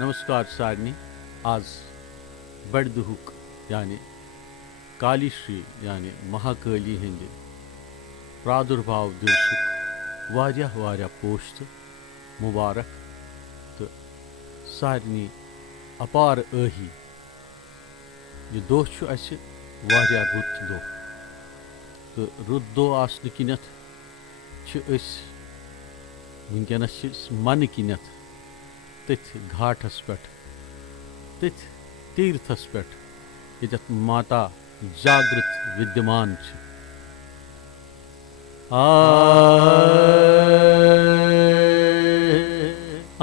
नमस्कार सारनी आज बड़दुहुक यानी कालीश्री यानी महाकाली हंद प्रादुर्भाव दिवसुक वारियाह वारियाह पोश तो मुबारक तो सारनी अपार अही यह दोह छु अस्स वारियाह रुत दोह तो रुत दोह आसने किनत छु अस वुनकनस मन किनत तथ घाटस पे तथ तीर्थस पे यत माता जागृत विद्यमान आ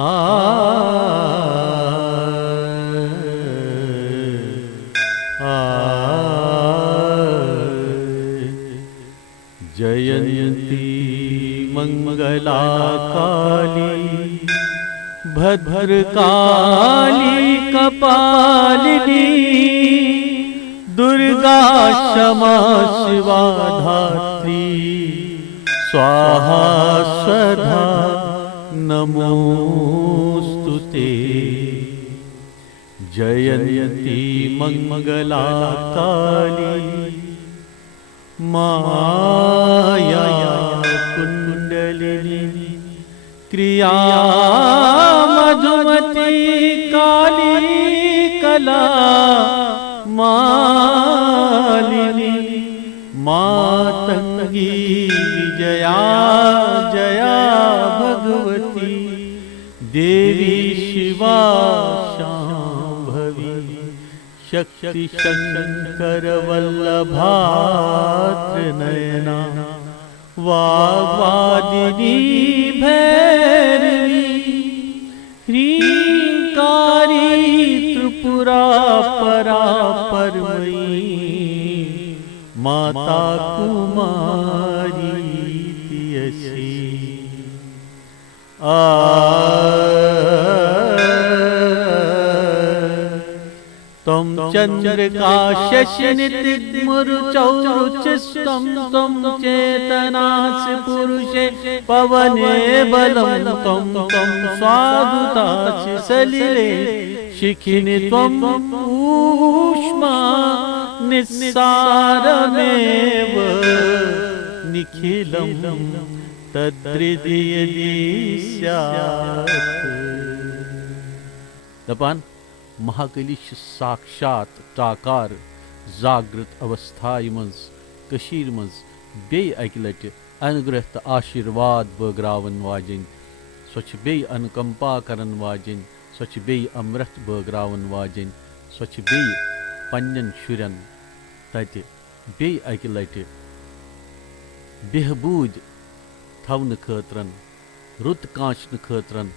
आ जयंती मंगला काली भद्रकाली कपालिनी दुर्गा क्षमा शिवा धात्री स्वाहा स्वधा नमोस्तुते। जयंती मंगला काली माया कुंडलिनी क्रिया मधुमती काली कला मालिनी मातंगी विजया जया भगवती देवी शिवा शांभवी शक्ति शंकर वल्लभात्रिनयना वाग्वादिनी भैरवी ह्रींकारी त्रिपुरा परा परमयी माता कुमारी तियसी तम चंद्रिका शशनितिमुरुचौरुचिस्तम तम चेतनास पुरुषे पवने बलम तम तम स्वादुतास सलिले शिखिनि त्वम ऊष्मा निस्सारमेव निखिलम तद्हृदि यदि स्यात्। दपान महाकाली साक्षात टाकार जागृत अवस्था मज़ बे अकि लटि अनुग्रह तो आशीर्वाद बगरावन वाजिन सो बे अनुकंपा करन वाजिन सो बे अमृत बगरावन वाजिन सो बे पन्न शुरन तति बे अकि लटि बेहबूद थवन खतरन रुत कांचन खतरन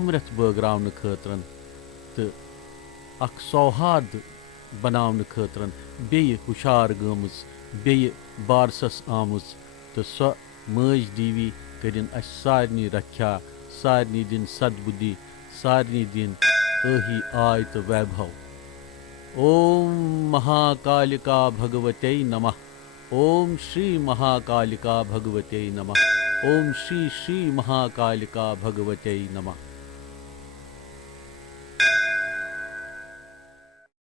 अमृत बगरावन खतरन तो अख सौहार्द बनावन खतरन बे हुशार गमज बे बारसस आमुज तो सो मज दीवी करिन अस सारनी रक्षा सारनी दिन सद्बुद्धि सारनी दिन अही आय तो वैभव। ओम महाकालिका भगवते नमः। ओम श्री महाकालिका भगवते नमः। ओम श्री श्री महाकालिका भगवते नमः।